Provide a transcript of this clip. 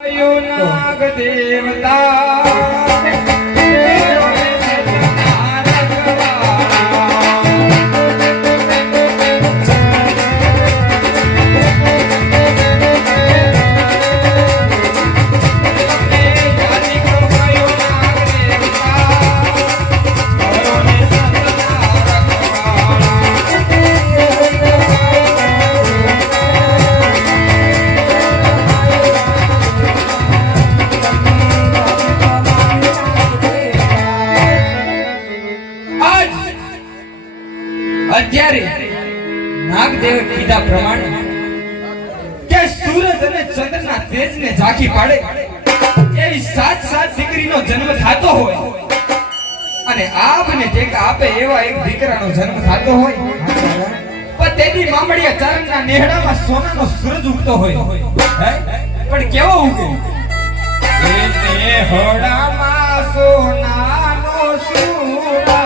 નાગ દેવતા આપને ટેકા આપે એવા એક દીકરાનો જન્મ થતો હોય, પણ તેની મામડિયા ચરણના નેહડામાં સોનાનો સૂરજ ઉગતો હોય? પણ કેવો ઉગે એ નેહડામાં સોનાનો સૂરજ